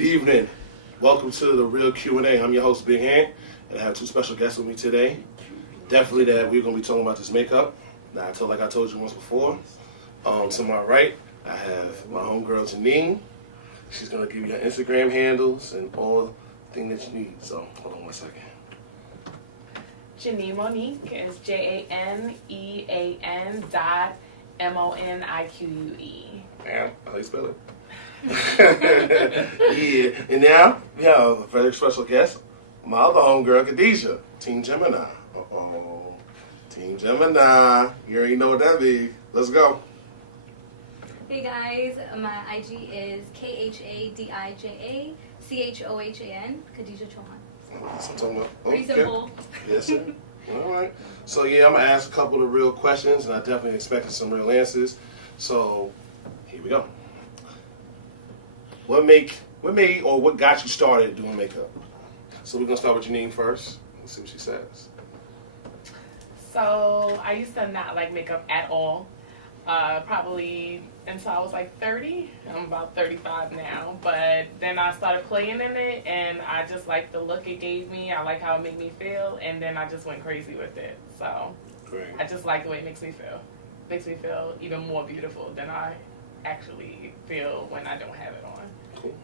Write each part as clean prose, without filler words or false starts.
Good evening. Welcome to the Real Q&A. I'm your host, Big Hand, and I have two special guests with me today. Definitely that we're going to be talking about this makeup. Now, like I told you once before, to my right, I have my homegirl, Janean. She's going to give you her Instagram handles and all the thing that you need. So, hold on one second. Janean Monique is JANEAN.MONIQUE. Ma'am, how you spell it? Yeah, and now we have a very special guest, my other homegirl, Khadija, Team Gemini. Team Gemini. You already know what that means. Let's go. Hey guys, my IG is KHADIJACHOHAN, Khadija Chauhan. That's what I'm talking about. Pretty simple. Yes, sir. All right. So yeah, I'm gonna ask a couple of real questions, and I definitely expected some real answers. So here we go. What got you started doing makeup? So we're gonna start with Janean first. Let's see what she says. So I used to not like makeup at all. Probably until I was like 30. I'm about 35 now. But then I started playing in it, and I just liked the look it gave me. I like how it made me feel, and then I just went crazy with it. So Great. I just like the way it makes me feel. Makes me feel even more beautiful than I actually feel when I don't have it on. Cool.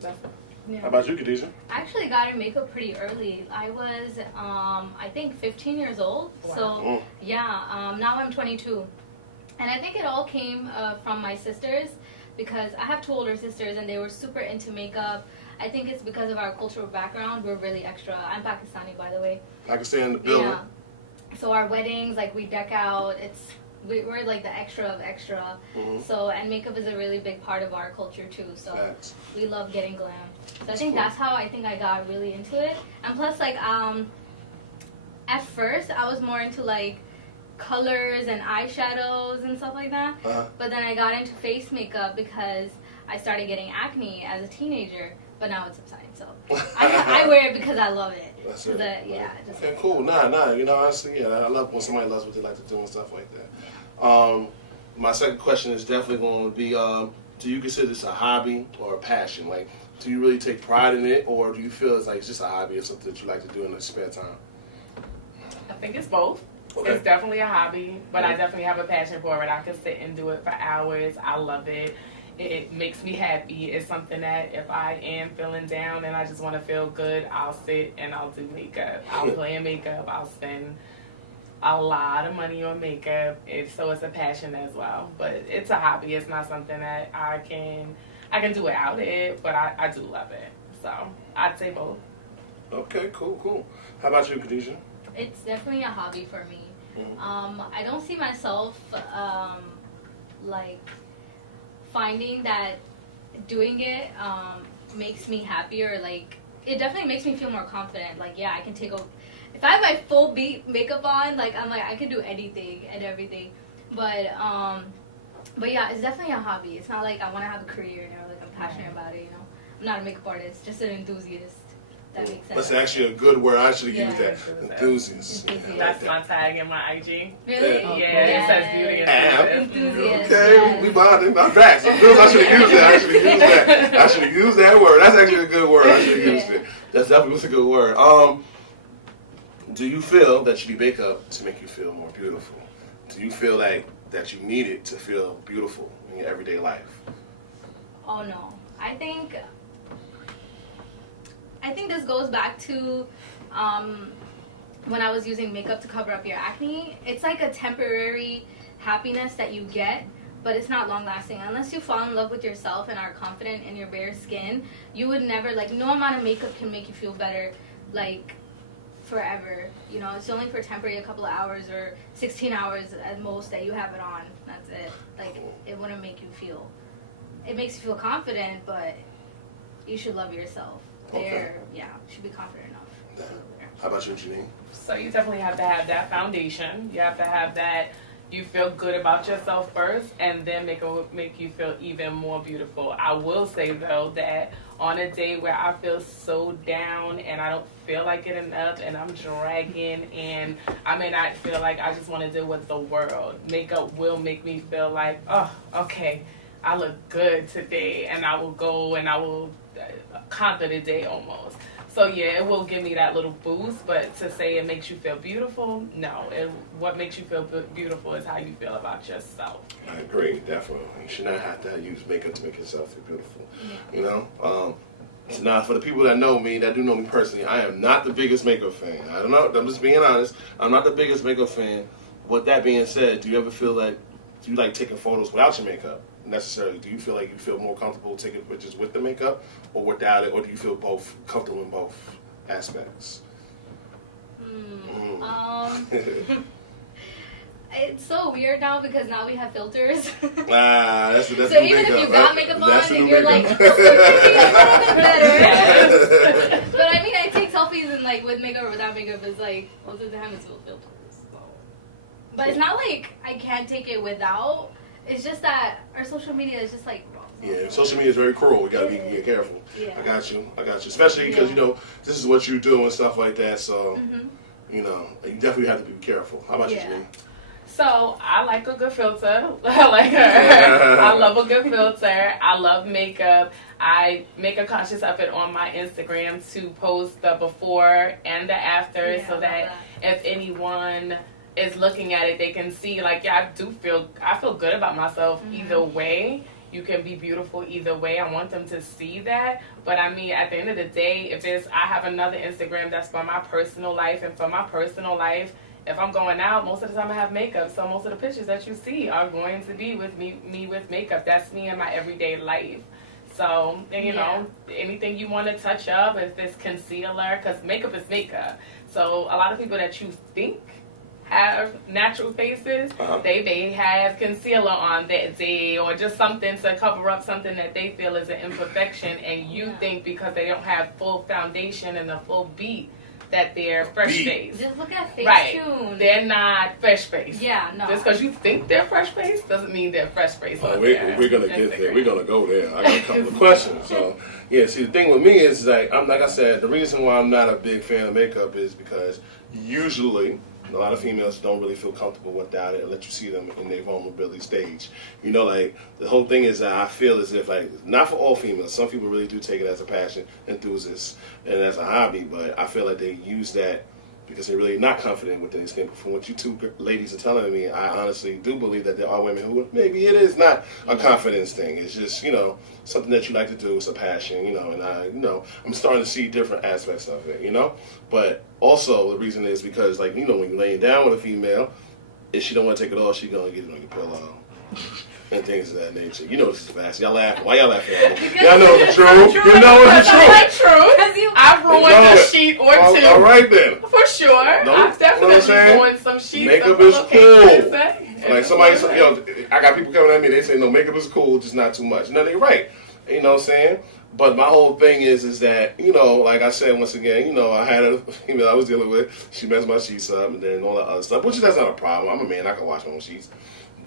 That's it. Yeah. How about you, Khadija? I actually got in makeup pretty early. I was, I think 15 years old. Wow. So, yeah, now I'm 22. And I think it all came from my sisters because I have two older sisters and they were super into makeup. I think it's because of our cultural background. We're really extra. I'm Pakistani, by the way. Pakistan in the building. Yeah. So our weddings, like, we deck out. We're like the extra of extra. Mm-hmm. So, and makeup is a really big part of our culture too. So Facts. we love getting glam. So That's I think cool. that's how I think I got really into it. And plus, like, at first I was more into like colors and eyeshadows and stuff like that. Uh-huh. But then I got into face makeup because I started getting acne as a teenager. But now it's subsiding. So I wear it because I love it. That's it. Yeah. Just Okay, cool. Nah. You know, honestly, yeah, I love when somebody loves what they like to do and stuff like that. My second question is definitely going to be, do you consider this a hobby or a passion? Like, do you really take pride in it, or do you feel it's like it's just a hobby or something that you like to do in your spare time? I think it's both. Okay. It's definitely a hobby, but I definitely have a passion for it. I can sit and do it for hours. I love it. It makes me happy. It's something that if I am feeling down and I just want to feel good, I'll sit and I'll do makeup. I'll play in makeup. I'll spend a lot of money on makeup. So it's a passion as well. But it's a hobby. It's not something that I can do without it, but I do love it. So I'd say both. Okay, cool. How about you, Khadija? It's definitely a hobby for me. Mm-hmm. I don't see myself like finding that doing it makes me happier. Like, it definitely makes me feel more confident. Like, yeah, I can take a. If I have my full makeup on, like, I'm like, I can do anything and everything. But yeah, it's definitely a hobby. It's not like I want to have a career, you know, like I'm passionate about it, you know. I'm not a makeup artist, just an enthusiast. That makes sense. That's actually a good word. I should have used Yeah. that. Enthusiast. Enthusiast. That's my tag in my IG. Really? Yeah. Yeah, it says beauty Enthusiast. Okay, yes. we bonding. I'm back. So I should have used that. I should have used that word. That's actually a good word. I should have used it. That's definitely was a good word. Do you feel that you need makeup to make you feel more beautiful? Do you feel like that you need it to feel beautiful in your everyday life? Oh no. I think this goes back to when I was using makeup to cover up your acne. It's like a temporary happiness that you get, but it's not long lasting. Unless you fall in love with yourself and are confident in your bare skin, you would never, like, no amount of makeup can make you feel better, like, forever. You know, it's only for temporary, a couple of hours or 16 hours at most that you have it on. That's it. Like, it wouldn't make you feel. It makes you feel confident, but you should love yourself. Okay. Yeah, you should be confident enough. How about you, Janean? So you definitely have to have that foundation. You have to have that. You feel good about yourself first, and then make you feel even more beautiful. I will say though that on a day where I feel so down and I don't feel like getting up and I'm dragging and I may not feel like I just want to deal with the world, makeup will make me feel like, oh, okay, I look good today, and I will go and I will conquer the day almost. So yeah, it will give me that little boost, but to say it makes you feel beautiful, no. What makes you feel beautiful is how you feel about yourself. I agree, definitely. You should not have to use makeup to make yourself feel beautiful. Yeah. You know? So now, for the people that know me, that do know me personally, I am not the biggest makeup fan. I don't know, I'm just being honest. I'm not the biggest makeup fan. With that being said, do you ever feel like, do you like taking photos without your makeup? Necessarily, do you feel like you feel more comfortable taking pictures with the makeup or without it, or do you feel both comfortable in both aspects? It's so weird now because now we have filters. That's so the even makeup, if you got makeup on and you're makeup. like, oh, better. But I mean, I take selfies and like with makeup or without makeup, it's like most of the time it's with filters. So. But it's not like I can't take it without. It's just that our social media is just like wrong. Yeah, social media is very cruel. We gotta be careful. Yeah. I got you. Especially because, you know, this is what you do and stuff like that. So, you know, you definitely have to be careful. How about you, Janine? So, I like a good filter. I love a good filter. I love makeup. I make a conscious effort on my Instagram to post the before and the after so that if anyone is looking at it, they can see, like, yeah, I feel good about myself either way. You can be beautiful either way. I want them to see that. But I mean, at the end of the day, I have another Instagram that's for my personal life, and for my personal life, if I'm going out, most of the time I have makeup. So most of the pictures that you see are going to be with me with makeup. That's me in my everyday life. So, you know, anything you want to touch up, if it's concealer, because makeup is makeup. So a lot of people that you think have natural faces, they may have concealer on that day or just something to cover up something that they feel is an imperfection, and you think because they don't have full foundation and a full beat that they're fresh face. Just look at Facetune. They're not fresh face. Yeah, no. Just because you think they're fresh face doesn't mean they're fresh face. We're gonna get there. We're gonna go there. I got a couple of questions. So yeah, see, the thing with me is like I said, the reason why I'm not a big fan of makeup is because usually a lot of females don't really feel comfortable without it and let you see them in their vulnerability stage. You know, like, the whole thing is that I feel as if, like, not for all females, some people really do take it as a passion, enthusiast, and as a hobby, but I feel like they use that because they're really not confident with their skin. From what you two ladies are telling me, I honestly do believe that there are women who, maybe it is not a confidence thing. It's just, you know, something that you like to do. It's a passion, you know, and I'm starting to see different aspects of it, you know? But also the reason is because, like, you know, when you're laying down with a female, if she don't want to take it off, she's going to get it on your pillow. And things of that nature. You know this is fast. Y'all laughing. Why y'all laughing at me? Y'all know it's the truth. You know it's the truth. I've ruined a sheet or two. All right then. For sure. I've definitely ruined some sheets. Makeup is cool. Like somebody, I got people coming at me, they say, no, makeup is cool, just not too much. No, they're right. You know what I'm saying? But my whole thing is that, you know, like I said, once again, you know, I had a female I was dealing with. She messed my sheets up and then all that other stuff, which that's not a problem. I'm a man. I can wash my own sheets.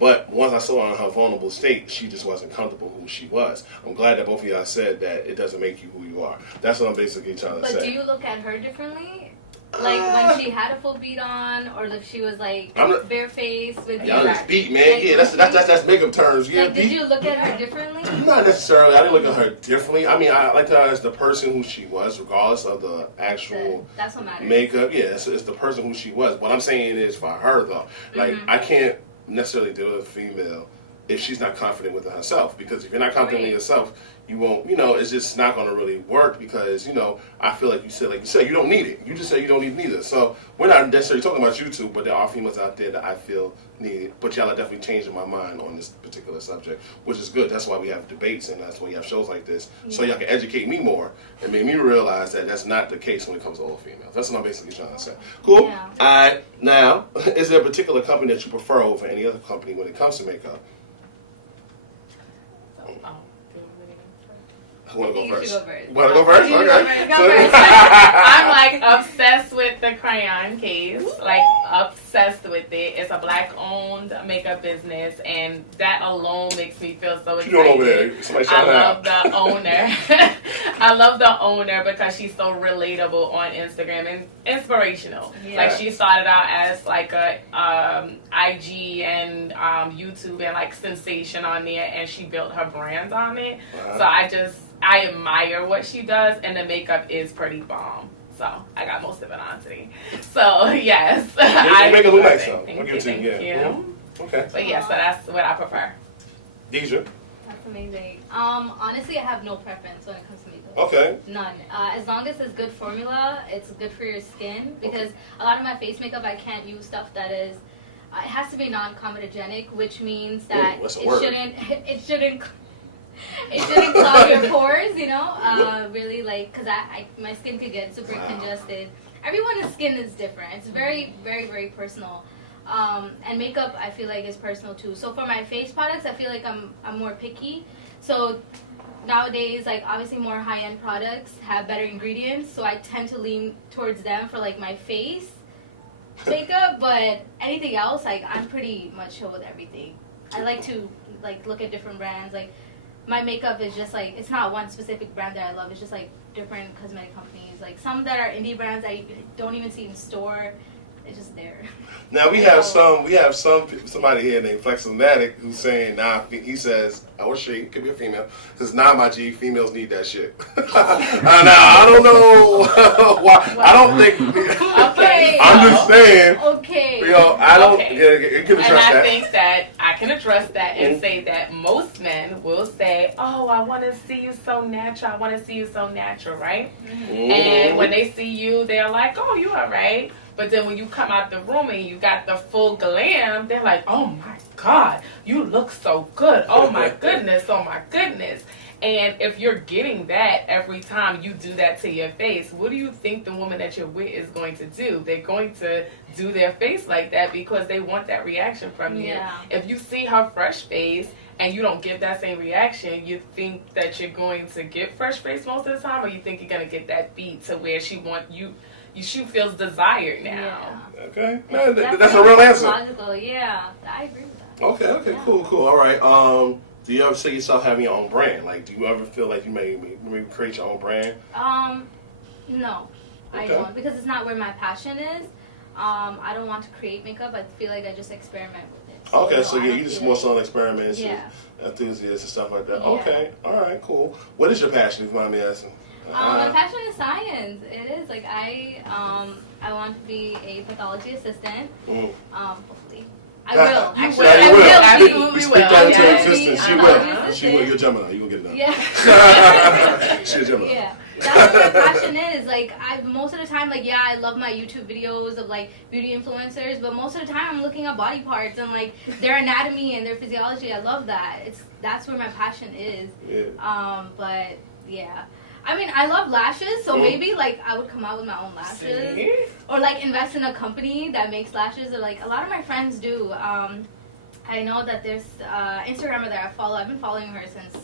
But once I saw her in her vulnerable state, she just wasn't comfortable who she was. I'm glad that both of y'all said that it doesn't make you who you are. That's what I'm basically trying to say. But do you look at her differently? Like when she had a full beat on, or if she was like barefaced with y'all just beat, man. Like, yeah, that's makeup terms. Yeah, like, did you look at her differently? Not necessarily. I didn't look at her differently. I mean, I liked her as the person who she was, regardless of the actual that's what matters. Makeup. Yeah, it's the person who she was. What I'm saying is for her though, like I can't necessarily deal with a female if she's not confident with herself, because if you're not confident in yourself, you won't, you know, it's just not going to really work, because, you know, I feel like you said, you don't need it. You just said you don't need it neither. So we're not necessarily talking about you two, but there are females out there that I feel need it. But y'all are definitely changing my mind on this particular subject, which is good. That's why we have debates, and that's why you have shows like this, so y'all can educate me more and make me realize that that's not the case when it comes to all females. That's what I'm basically trying to say. Cool? Yeah. All right. Now, is there a particular company that you prefer over any other company when it comes to makeup? I want to go first. Want to go first? Okay. Go first. I'm like obsessed with the crayon case. Like obsessed with it. It's a Black-owned makeup business, and that alone makes me feel so excited. What you doing over there? Somebody shout out. The owner. I love the owner because she's so relatable on Instagram and inspirational. Yeah. Like, she started out as like a IG and YouTube and like sensation on there, and she built her brand on it. Wow. So I admire what she does, and the makeup is pretty bomb. So I got most of it on today. So yes, You make it look nice though. Thank I'll you, give it to thank you. you. Yeah. Mm-hmm. Okay. But yeah, so that's what I prefer. Deja. That's amazing. Honestly, I have no preference when it comes to makeup. Okay. None. As long as it's good formula, it's good for your skin. Because a lot of my face makeup, I can't use stuff that is. It has to be non-comedogenic, which means that it shouldn't clog your pores, you know. Really, like, because my skin could get super congested. Everyone's skin is different. It's very, very, very personal. And makeup, I feel like, is personal too. So for my face products, I feel like I'm more picky. So nowadays, like, obviously more high-end products have better ingredients, so I tend to lean towards them for like my face makeup. But anything else, like, I'm pretty much chill with everything. I like to like look at different brands. Like, my makeup is just like, it's not one specific brand that I love. It's just like different cosmetic companies. Like some that are indie brands that you don't even see in store. It's just there. Now we have somebody here named Fleximatic who's saying, he says, or she, could be a female, says, my G, females need that shit. Now, I don't know why, I don't think, Okay. I'm just saying, Okay. you know, I don't, Okay. you can address And I that. think that I can address that and say that most men will say, oh, I want to see you so natural. I want to see you so natural, right? Mm-hmm. And when they see you, they're like, oh, you all right. But then when you come out the room and you got the full glam, they're like, oh my God, you look so good. Oh my goodness, oh my goodness. And if you're getting that every time you do that to your face, what do you think the woman that you're with is going to do? They're going to do their face like that because they want that reaction from you. Yeah. If you see her fresh face and you don't get that same reaction, you think that you're going to get fresh face most of the time, or you think you're going to get that beat to where she feels desired now. Yeah. Okay, no, that's a real answer. Logical, yeah. I agree with that. Okay, Yeah. cool. All right. Do you ever see yourself having your own brand? Like, do you ever feel like you may create your own brand? No, I Okay. don't, because it's not where my passion is. I don't want to create makeup. I feel like I just experiment with it. Okay, no, so I yeah, don't you just feel more like- so on experiments, Yeah. and enthusiasts and stuff like that. Yeah. Okay, all right, cool. What is your passion, if you mind me asking? My passion is science. It is like I want to be a pathology assistant. Mhm. Hopefully, I will. Actually, Yeah, I you will. will. Absolutely. We speak will, that into yes. existence. She Uh-huh. will. She will. You're Gemini. You gonna get it done. Yeah. She's a Gemini. Yeah, that's what my passion is. Like, most of the time, like, yeah, I love my YouTube videos of like beauty influencers, but most of the time I'm looking at body parts and like their anatomy and their physiology. I love that. That's where my passion is. Yeah. But yeah. I mean, I love lashes, so maybe like I would come out with my own lashes, See? or like invest in a company that makes lashes. Or like a lot of my friends do. I know that there's Instagrammer that I follow. I've been following her since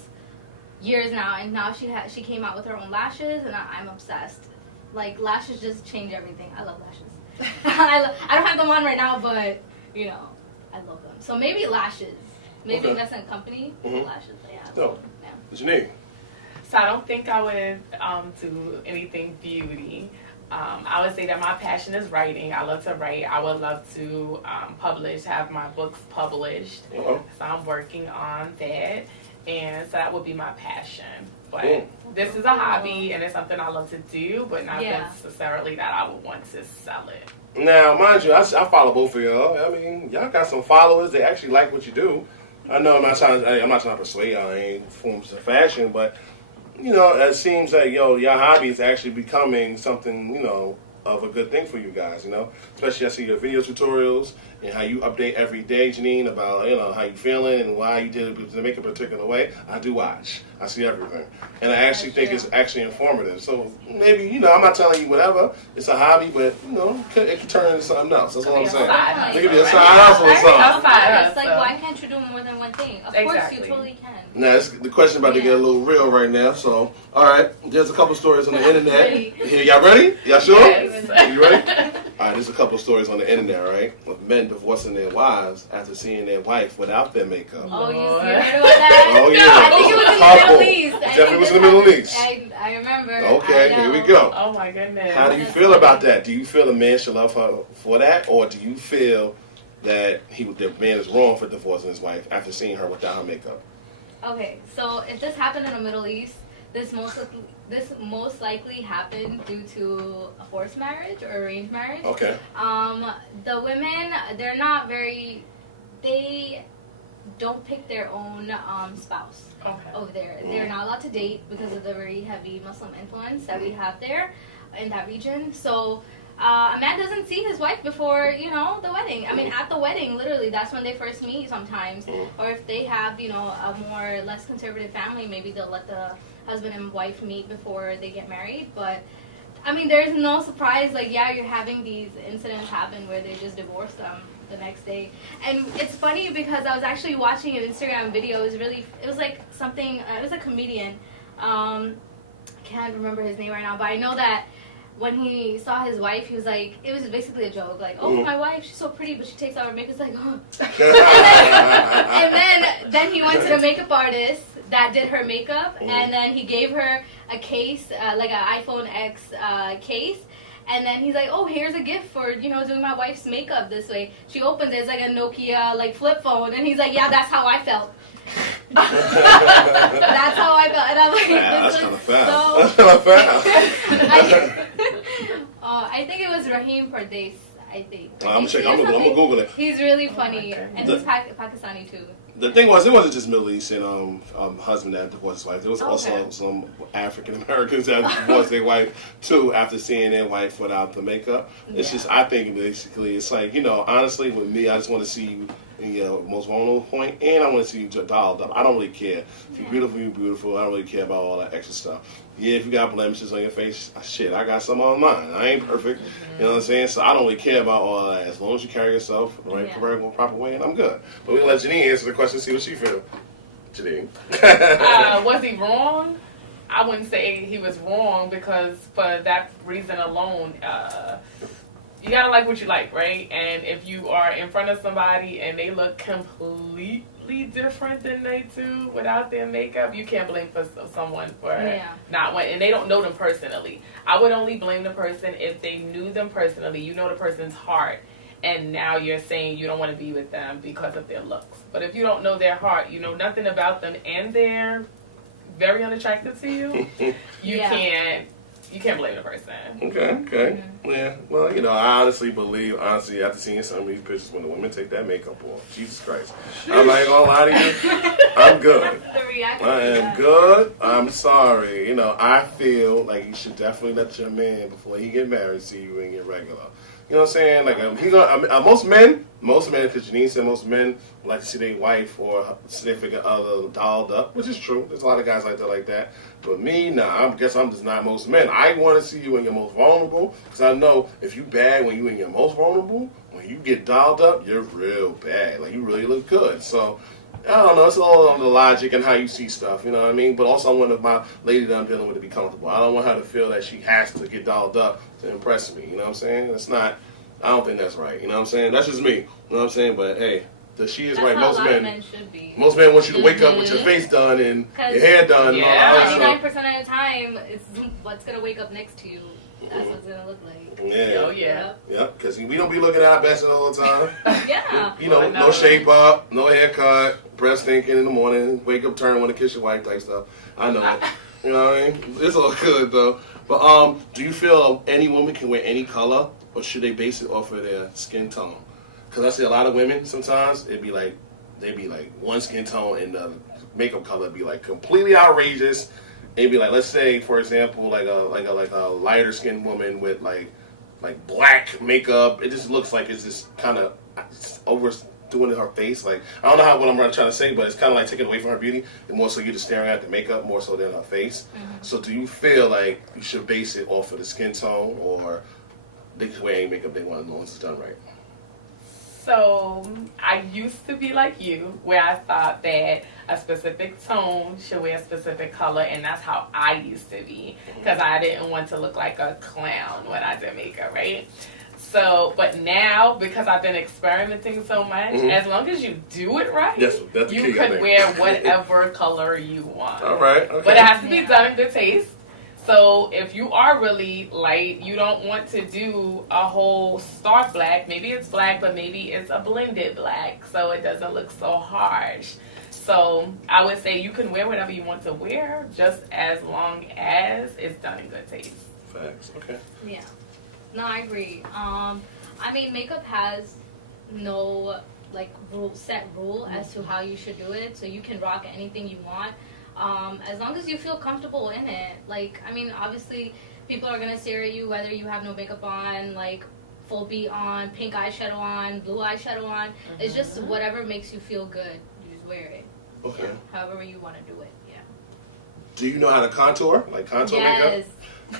years now, and now she came out with her own lashes, and I'm obsessed. Like, lashes just change everything. I love lashes. I don't have them on right now, but you know, I love them. So maybe lashes. Maybe Okay. invest in a company with lashes. But yeah. So, Yeah. what you need? So I don't think I would do anything beauty. I would say that my passion is writing. I love to write. I would love to publish, have my books published. Uh-huh. So I'm working on that. And so that would be my passion. But Cool. this is a hobby and it's something I love to do, but not Yeah. necessarily that I would want to sell it. Now, mind you, I follow both of y'all. I mean, y'all got some followers. They actually like what you do. I know I'm not trying to persuade y'all in any forms of fashion, but you know, it seems like your hobby is actually becoming something, you know, of a good thing for you guys, you know. Especially I see your video tutorials and how you update every day, Janine, about, you know, how you feeling and why you did it to make it a particular way. I do watch. I see everything. And I actually think it's actually informative. So maybe, you know, I'm not telling you whatever. It's a hobby, but, you know, it could turn into something else. That's all I'm saying. It could be a side hustle or something. It's like, why can't you do more than one thing? Of course, you totally can. Now, the question about to get a little real right now. So, all right, there's a couple stories on the internet. Ready. Here, y'all ready? Y'all sure? Yes. You ready? All right, there's a couple of stories on the internet, right? Of men divorcing their wives after seeing their wife without their makeup. Oh, you heard about that? Oh, yeah. I think it was in the Middle East. It definitely was in the Middle East. I remember. Okay, here we go. Oh my goodness. How do you feel about that? Do you feel the man should love her for that, or do you feel that the man is wrong for divorcing his wife after seeing her without her makeup? Okay, so if this happened in the Middle East, this most likely happened due to a forced marriage or arranged marriage. Okay. The women, they don't pick their own spouse. Okay. Over there. They're not allowed to date because of the very heavy Muslim influence that we have there in that region. So a man doesn't see his wife before, the wedding. I mean, at the wedding, literally, that's when they first meet sometimes. Or if they have, a more or less conservative family, maybe they'll let the husband and wife meet before they get married. But, I mean, there's no surprise. Like, yeah, you're having these incidents happen where they just divorce them the next day. And it's funny because I was actually watching an Instagram video. It was like something, it was a comedian. I can't remember his name right now, but I know that when he saw his wife, he was like, it was basically a joke, like, oh, my wife, she's so pretty, but she takes out her makeup. It's like, oh. and then he went to the makeup artist that did her makeup, and then he gave her a case, like an iPhone X case. And then he's like, oh, here's a gift for, doing my wife's makeup this way. She opens it, it's like a Nokia, flip phone. And he's like, yeah, that's how I felt. That's how I felt. And I'm like, That's kind of foul. So... That's kind of foul. I think it was Raheem Pardes, I think. I'm gonna Google it. He's really funny. And he's Pakistani, too. The thing was, it wasn't just Middle Eastern husband that divorced his wife. There was also some African Americans that divorced their wife too after seeing their wife without the makeup. It's just, I think basically, it's like, honestly, with me, I just want to see you in your most vulnerable point, and I want to see you dolled up. I don't really care. If you're beautiful, you're beautiful. I don't really care about all that extra stuff. Yeah, if you got blemishes on your face, shit, I got some on mine. I ain't perfect. You know what I'm saying? So I don't really care about all that. As long as you carry yourself the right, proper way, and I'm good. But we're going to let Janean answer the question, see what she feels. Janean. Was he wrong? I wouldn't say he was wrong, because for that reason alone, you gotta like what you like, right? And if you are in front of somebody and they look completely different than they do without their makeup, you can't blame someone for not wanting, and they don't know them personally. I would only blame the person if they knew them personally. You know the person's heart, and now you're saying you don't want to be with them because of their looks. But if you don't know their heart, you know nothing about them, and they're very unattractive to you, you can't blame the person. Okay. Yeah. Well, I honestly believe, after seeing some of these pictures when the women take that makeup off, Jesus Christ, I'm not gonna lie to you. I'm good. I am good. I'm sorry. I feel like you should definitely let your man, before he get married, see you in your regular. You know what I'm saying? Like, most men, because Janean said most men like to see their wife or significant other dolled up, which is true. There's a lot of guys like that. But me, I guess I'm just not most men. I want to see you in your most vulnerable, because I know if you bad when you in your most vulnerable, when you get dolled up, you're real bad. Like, you really look good. So, I don't know. It's all on the logic and how you see stuff, you know what I mean? But also I want my lady that I'm dealing with to be comfortable. I don't want her to feel that she has to get dolled up to impress me, you know what I'm saying? I don't think that's right, you know what I'm saying? That's just me, you know what I'm saying? But hey, she is right. Most men should be. Most men want you to wake up with your face done and your hair done. Yeah, 99% of the time, it's what's going to wake up next to you. That's what it's going to look like. Yeah. Oh, yeah. Yeah, because we don't be looking at our best all the time. Yeah. No shape up, no haircut, breath stinking in the morning, wake up, turn, want to kiss your wife type stuff. I know it. You know what I mean? It's all good, though. But do you feel any woman can wear any color, or should they base it off of their skin tone? Because I see a lot of women sometimes, they'd be like one skin tone and the makeup color be like completely outrageous. It'd be like, let's say, for example, like a lighter skinned woman with like black makeup. It just looks like it's just kind of overdoing her face. Like, I don't know what I'm trying to say, but it's kind of like taking away from her beauty, and more so you're just staring at the makeup more so than her face. So do you feel like you should base it off of the skin tone, or they can wear any makeup they want as long as it's done right? So I used to be like you, where I thought that a specific tone should wear a specific color, and that's how I used to be, because I didn't want to look like a clown when I did makeup, right? So, but now, because I've been experimenting so much, as long as you do it right, Yes, that's the you key, I could think. wear whatever color you want. All right. Okay. But it has to be done in good taste. So if you are really light, you don't want to do a whole stark black. Maybe it's black, but maybe it's a blended black, so it doesn't look so harsh. So I would say you can wear whatever you want to wear, just as long as it's done in good taste. Facts. Okay. Yeah. No, I agree. I mean, makeup has no like set rule as to how you should do it, so you can rock anything you want, as long as you feel comfortable in it. Like, I mean, obviously, people are gonna stare at you whether you have no makeup on, like full beat on, pink eyeshadow on, blue eyeshadow on. It's just whatever makes you feel good. You just wear it. Okay. Yeah, however you want to do it. Yeah. Do you know how to contour? Like contour makeup? Yes.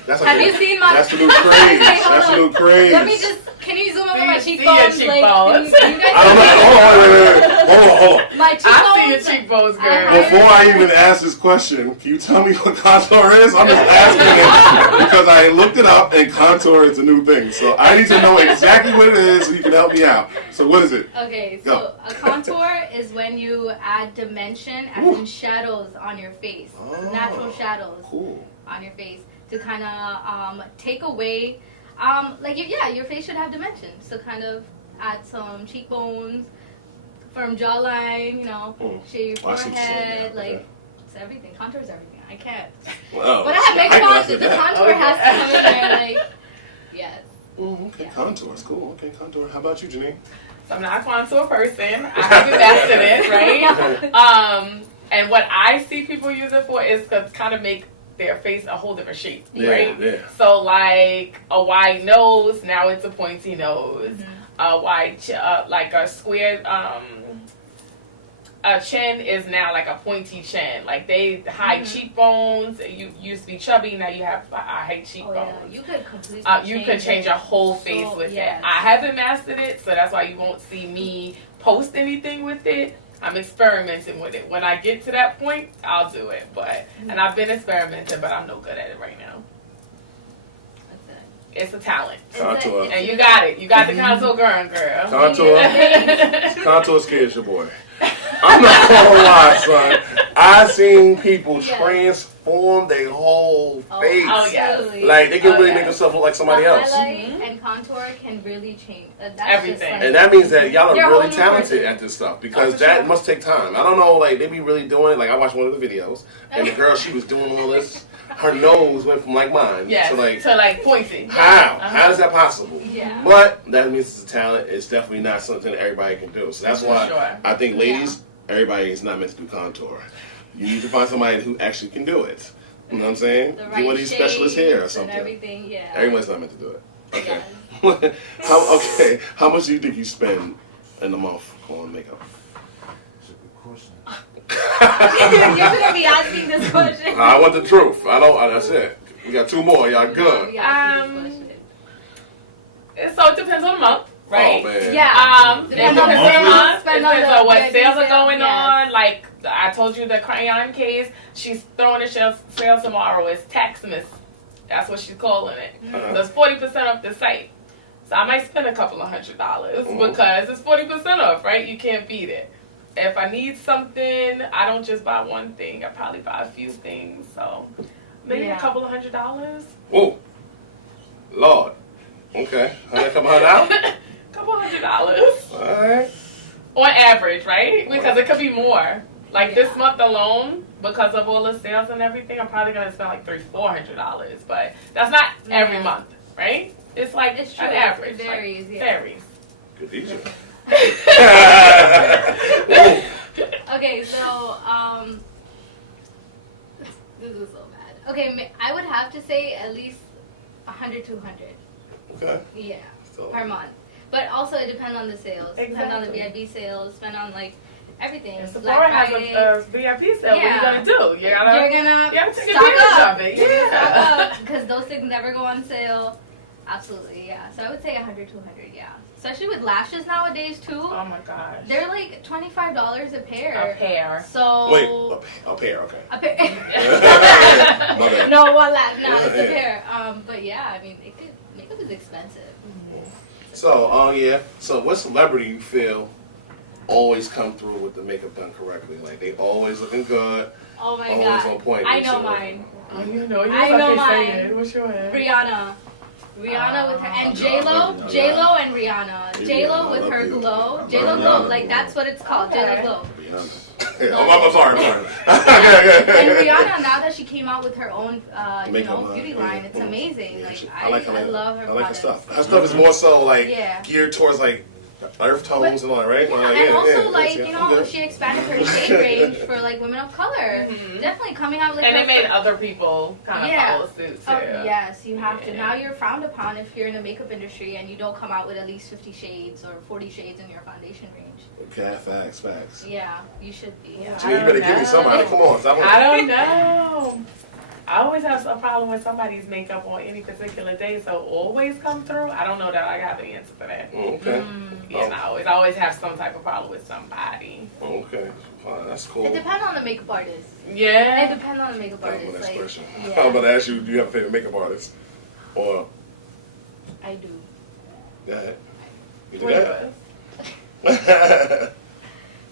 That's Have you seen my? That's the new craze. Wait, hold That's the on. new craze. Let me just. Can you zoom over my See cheekbones? your cheekbones. Like, you guys I don't know. Hold on. My cheekbones. I see your cheekbones, girl. Before I even ask this question, can you tell me what contour is? I'm just asking it because I looked it up and contour is a new thing. So I need to know exactly what it is so you can help me out. So what is it? Okay, so Go. a contour is when you add dimension, as in shadows on your face, natural shadows Cool. on your face to kind of take away, your face should have dimension. So kind of add some cheekbones, firm jawline, shade your I see what you're saying, forehead, yeah, like okay. it's everything. Contour is everything. I can't. Wow. But I have makeup on, so the that. contour has to come in there, like, yes. Okay, Yeah. contour is cool. Okay, contour. How about you, Janine? So I'm not a contour person. I haven't mastered it, right? And what I see people use it for is to kind of make their face a whole different shape, right? Yeah. So like a wide nose, now it's a pointy nose. A wide, like a square, a chin is now like a pointy chin. Like they high cheekbones. You used to be chubby, now you have high cheekbones. Oh, yeah. You could completely You can change your whole face with yes. it. I haven't mastered it, so that's why you won't see me post anything with it. I'm experimenting with it. When I get to that point, I'll do it. And I've been experimenting, but I'm no good at it right now. That's it. It's a talent. Contour. And you got it. You got the contour girl. Contour scares your boy. I'm not gonna lie, son. I've seen people transform their whole face. Oh, yeah. Absolutely. Like they can really make themselves look like somebody else. Highlight and contour can really change. That's Everything. Just like, And that means that y'all You're are a really whole new talented person. at this stuff because for that sure. must take time. I don't know, like they be really doing it. Like I watched one of the videos and the girl, she was doing all this. Her nose went from like mine to like pointy. how? How is that possible? Yeah. But that means it's a talent. It's definitely not something that everybody can do. So that's why Sure. I think ladies, everybody is not meant to do contour. You need to find somebody who actually can do it. You know what I'm saying? The Get right one of these specialists here or shades something. and everything, yeah. Everyone's not meant to do it. Okay. Yeah. How much do you think you spend in a month on makeup? That's a good question. You're gonna be asking this question. I want the truth. That's it. We got two more. Y'all good. So it depends on the month, right? Oh man. Yeah. It Depends depends on the on the sales, month. It depends on depends on what the sales are sales, going yes. on. Like I told you, the crayon case, she's throwing the sale tomorrow. It's Taxmas. That's what she's calling it. Uh-huh. So it's 40% off the site. So I might spend a couple of $100 because it's 40% off, right? You can't beat it. If I need something, I don't just buy one thing. I probably buy a few things. So maybe a couple of $100. Oh, Lord. Okay. Come on out. Couple $100. All right. On average, right? Because it could be more. Like this month alone, because of all the sales and everything, I'm probably gonna spend like $300-400. But that's not every month, right? It's like It's true. an average. It varies, like, yeah. Varies. Khadija. Okay, so this is so bad. Okay, I would have to say at least 100 to 100. Okay. Yeah, So, per month. But also it depends on the sales. Depends on the Exactly. VIP sales. Depend on like everything. If Black Sephora has Friday. a VIP sale, what are you Yeah. gonna do? You're gonna you gotta take stock advantage up. of it. You're gonna stock Yeah. up because those things never go on sale. Absolutely, yeah. So I would say 100 to 100, yeah. Especially with lashes nowadays too. Oh my gosh. They're like $25 a pair. A pair. So wait, a pair, okay. a pair. My bad. No, one lash. No, it's a pair. But yeah, I mean, makeup is expensive. So, yeah. So, what celebrity you feel always come through with the makeup done correctly? Like, they always looking good. Oh my always god. on point. I know mine. Oh, you know, I know mine. Say it. What's yours? Rihanna. Rihanna with her and J-Lo and Rihanna. J-Lo with her glow. J-Lo glow, like that's what it's called. J-Lo glow. I'm sorry. And Rihanna, now that she came out with her own, beauty line, it's amazing. Yeah, like I love her. I like her products. stuff. Her stuff is more so like geared towards like earth tones and all that, right? Yeah, and also she expanded her shade range for like women of color. Definitely coming out like. And it made other people kind of follow suit too. Yes, you have to. Now you're frowned upon if you're in the makeup industry and you don't come out with at least 50 shades or 40 shades in your foundation range. Okay, facts. Yeah, you should be. Yeah. So you better give me somebody. Come on. I don't know. I always have a problem with somebody's makeup on any particular day, so always come through. I don't know that I have the answer for that. Okay. I always have some type of problem with somebody. Okay. That's cool. It depends on the makeup artist. Yeah. It depends on the makeup artist. Next question. Yeah. I'm about to ask you, do you have a favorite makeup artist? Or I do. go ahead. You do What that?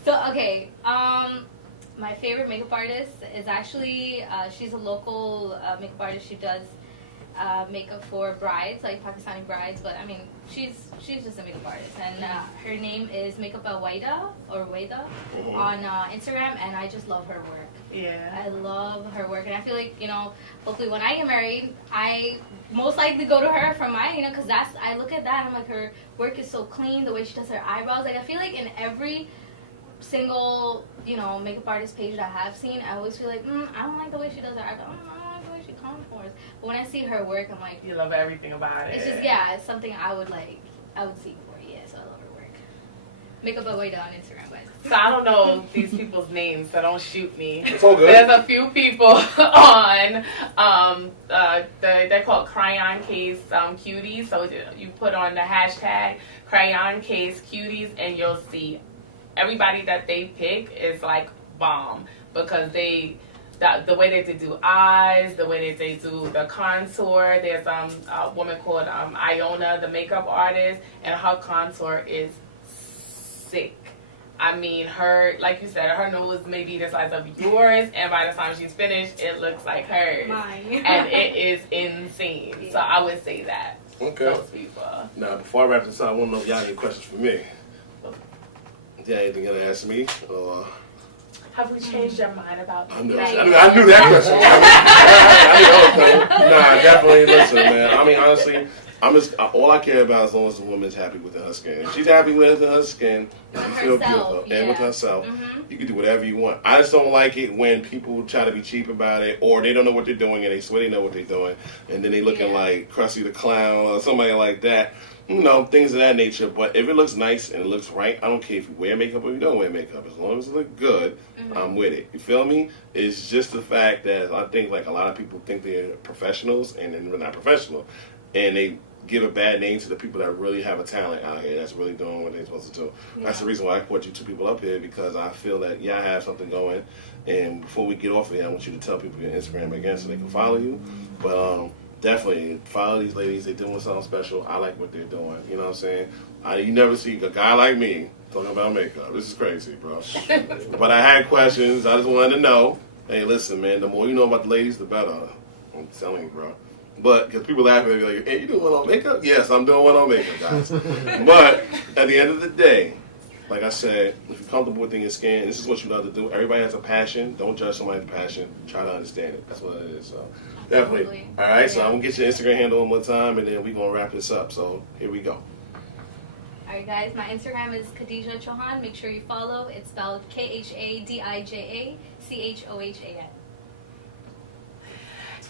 So okay, my favorite makeup artist is actually she's a local makeup artist. She does makeup for brides, like Pakistani brides. But I mean, she's just a makeup artist, and her name is Makeup by Waida on Instagram, and I just love her work. Yeah. I love her work, and I feel like hopefully when I get married, I most likely go to her for mine, because I look at that and I'm like, her work is so clean, the way she does her eyebrows. Like I feel like in every single makeup artist page that I have seen, I always feel like I don't like the way she does her eyebrows. I don't like the way she contours. But when I see her work, I'm like, You love everything about it. it's just it's something I would seek for. Yeah, so I love her work. Makeup by Waida on Instagram, guys. So I don't know these people's names, so don't shoot me. It's all good. There's a few people on they're called Crayon Case Cuties. So you put on the hashtag Crayon Case Cuties, and you'll see everybody that they pick is like bomb, because the way that they do eyes, the way that they do the contour. There's a woman called Iona, the makeup artist, and her contour is sick. I mean, her, like you said, her nose may be the size of yours, and by the time she's finished, it looks like hers. Mine. And it is insane. So I would say that. Okay. Those people. Now, before I wrap this up, I want to know if y'all have any questions for me. Yeah, anything gonna ask me? Or Have we changed your mind about I me? knew that question. Nah, definitely. Listen, man. I mean, honestly, all I care about as long as the woman's happy within her skin. If she's happy with her skin, and you feel good, and with herself, you can do whatever you want. I just don't like it when people try to be cheap about it, or they don't know what they're doing, and they swear they know what they're doing, and then they looking like Krusty the Clown or somebody like that. Things of that nature. But if it looks nice and it looks right, I don't care if you wear makeup or you don't wear makeup. As long as it looks good, I'm with it. You feel me? It's just the fact that I think like a lot of people think they're professionals, and then they're not professional, and they give a bad name to the people that really have a talent out here that's really doing what they're supposed to do. Yeah. That's the reason why I brought you two people up here, because I feel that I have something going. And before we get off of here, I want you to tell people your Instagram again so they can follow you. But definitely follow these ladies. They're doing something special. I like what they're doing. You know what I'm saying? You never see a guy like me talking about makeup. This is crazy, bro. But I had questions. I just wanted to know. Hey, listen, man, the more you know about the ladies, the better. I'm telling you, bro. But because people laugh at me like, hey, you doing one on makeup? Yes, I'm doing one on makeup, guys. But at the end of the day, like I said, if you're comfortable within your skin, this is what you love to do. Everybody has a passion. Don't judge somebody's passion. Try to understand it. That's what it is. So definitely. All right, so I'm going to get your Instagram handle one more time, and then we're going to wrap this up. So here we go. All right, guys. My Instagram is Khadija Chauhan. Make sure you follow. It's spelled KhadijaChohan.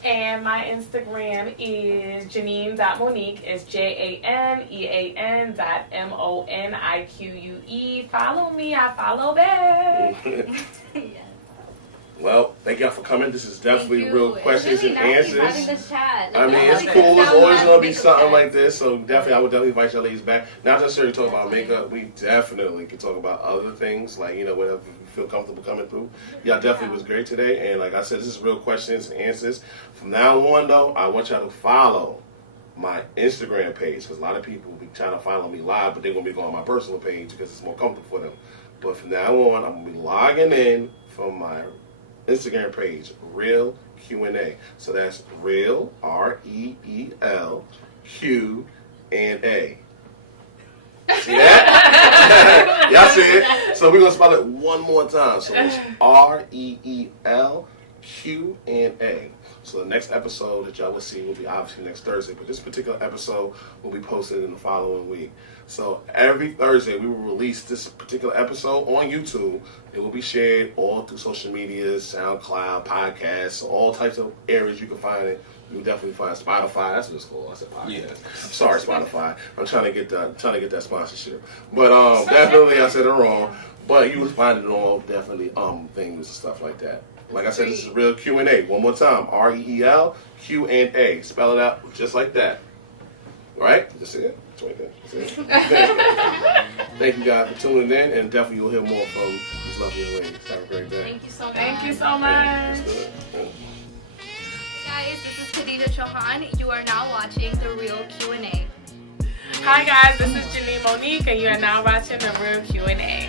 And my Instagram is Janean.Monique. It's JANEAN.MONIQUE. Follow me. I follow back. Yes. Well, thank y'all for coming. This is definitely real questions really and answers. Having this chat. I mean, it's cool. It's always going to be something like this. So definitely, I would definitely invite y'all ladies back. Not just to talk about makeup. We definitely can talk about other things, like, whatever you feel comfortable coming through. Y'all definitely was great today. And like I said, this is real questions and answers. From now on, though, I want y'all to follow my Instagram page, because a lot of people will be trying to follow me live, but they're going to be going on my personal page because it's more comfortable for them. But from now on, I'm going to be logging in from my Instagram page, Real Q&A. So that's Real, REEL, Q&A. See that? Y'all see it? So we're going to spell it one more time. So it's REELQA. So the next episode that y'all will see will be obviously next Thursday, but this particular episode will be posted in the following week. So every Thursday we will release this particular episode on YouTube. It will be shared all through social media, SoundCloud, podcasts, all types of areas you can find it. You'll definitely find Spotify. That's what it's called. I said podcast. Yeah. Sorry, Spotify. I'm trying to get that sponsorship. But definitely I said it wrong. But you will find it on all definitely things and stuff like that. Like I said, this is Real Q&A. One more time. REEL Q&A. Spell it out just like that. Right? Just see it? It's right there. That's it. Thank you guys for tuning in, and definitely you'll hear more from these lovely ladies. Have a great day. Thank you so much. Thank you so much. Yeah, Guys, this is Khadija Chauhan. You are now watching The Real Q&A. Hi guys, this is Janean Monique, and you are now watching The Real Q&A.